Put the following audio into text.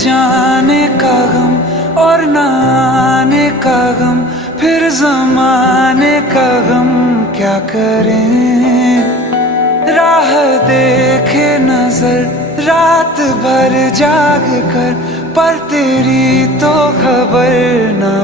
जाने का गम और न आने का गम, फिर ज़माने का गम क्या करें। राह देखे नजर रात भर जाग कर, पर तेरी तो खबर न